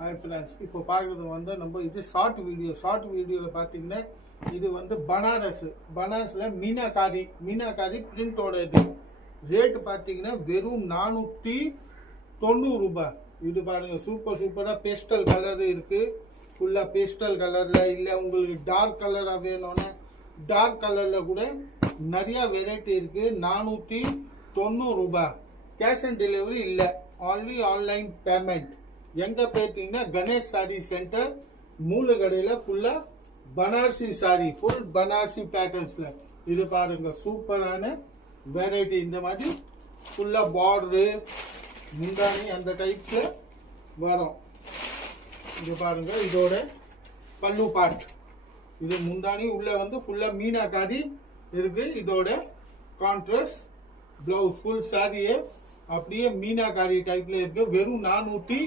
Hi friends, இப்போ பார்க்குறது வந்து நம்ம இது ஷார்ட் வீடியோவில் பார்த்தீங்கன்னா இது வந்து பனாரஸில் மீனாக்காரி பிரிண்டோட இது ரேட்டு பார்த்தீங்கன்னா வெறும் 490 ரூபாய். இது பாருங்கள், சூப்பராக பேஸ்டல் கலர் இருக்குது. ஃபுல்லாக பேஸ்டல் கலரில் இல்லை, உங்களுக்கு டார்க் கலராக வேணும்னா டார்க் கலரில் கூட நிறையா வெரைட்டி இருக்குது. 490 ரூபாய். கேஷ் ஆன் டெலிவரி இல்லை, ஆன்லி ஆன்லைன் பேமெண்ட். எங்கே போயிட்டீங்கன்னா கணேஷ் சாரி சென்டர் மூலகடையில் ஃபுல்லாக பனாரசி சாரி, ஃபுல் பனாரசி பேட்டர்ன்ஸில். இது பாருங்கள், சூப்பரான வெரைட்டி. இந்த மாதிரி ஃபுல்லாக பார்டரு முந்தானி அந்த டைப்பில் வரும். இது பாருங்கள், இதோட பல்லு பார்ட். இது முந்தானி உள்ளே வந்து ஃபுல்லாக மீனாக்காரி இருக்குது. இதோட கான்ட்ராஸ்ட் ப்ளவுஸ், ஃபுல் சாரியே அப்படியே மீனாக்காரி டைப்பில் இருக்குது. வெறும் 490